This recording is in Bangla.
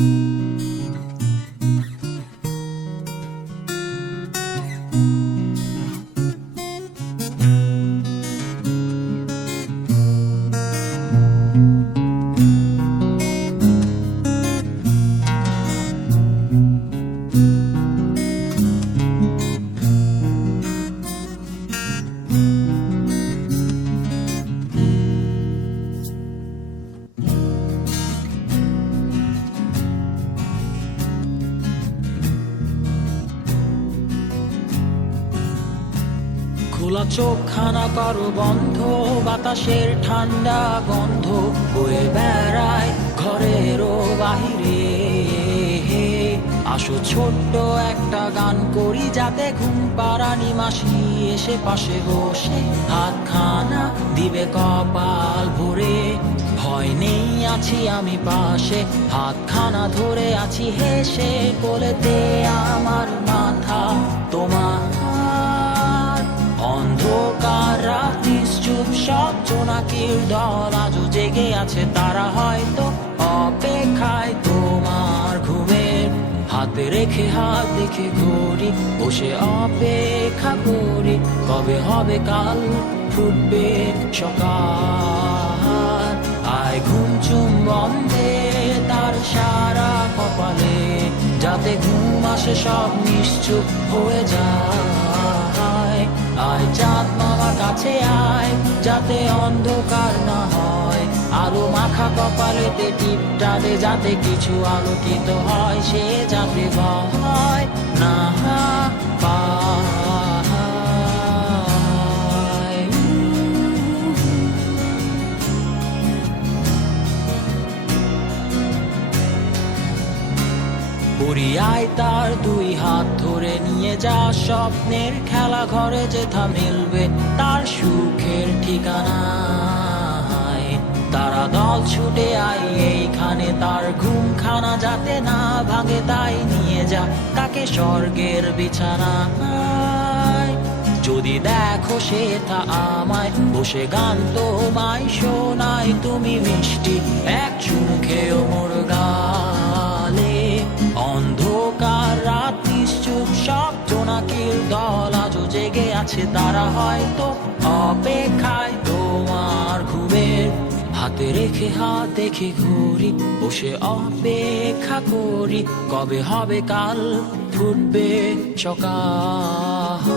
thank you খোলা চোখ খানা করো, বন্ধ। বাতাসের ঠান্ডা গন্ধ বয়ে বেড়ায় ঘরেরও বাহিরে। আসো ছোট্ট একটা গান করি, যাতে ঘুম পাড়ানি মাসি এসে পাশে বসে হাত খানা দিবে কপাল ভরে। ভয় নেই, আছি আমি পাশে হাত খানা ধরে আছি হেসে কোলেতে। সব জোনাকির দল আজও জেগে আছে, তারা হয়তো অপেক্ষায় তোমার ঘুমের হাতে রেখে হাত দেখে ঘড়ি, বসে অপেক্ষা করি কবে হবে কাল ফুটবে সকাল। আয় ঘুম চুম বন্ধে তার সারা কপালে, যাতে ঘুম আসে সব নিশ্চুপ হয়ে যায়। আয় চাঁদ মামা কাছে আয়। যাতে অন্ধকার না হয়। আলো মাখা কপালেতে টিপটা দে যাতে কিছু আলোকিত হয়। সে যাতে হয় না পুরিয়ায় তার দুই হাত ধরে নিয়ে যা স্বপ্নের খেলা ঘরে যেথা মিলবে, তার সুখের ঠিকানা তারা দল ছুটে এইখানে, তার যাতে না ভাঙে, তাই নিয়ে যা তাকে স্বর্গের বিছানা যদি দেখো সে তা আমায়, বসে গান তোমায় শোনায়, তুমি মিষ্টি এক চুমু খেয়েও মোর গালে। অন্ধকার রাত নিশ্চুপ সব জোনাকির দল জেগে আছে তারা হয়তো অপেক্ষায় তোমার ঘুমের হাতে রেখে, হাত দেখে ঘুরি, বসে অপেক্ষা করি, কবে হবে কাল ফুটবে সকাল।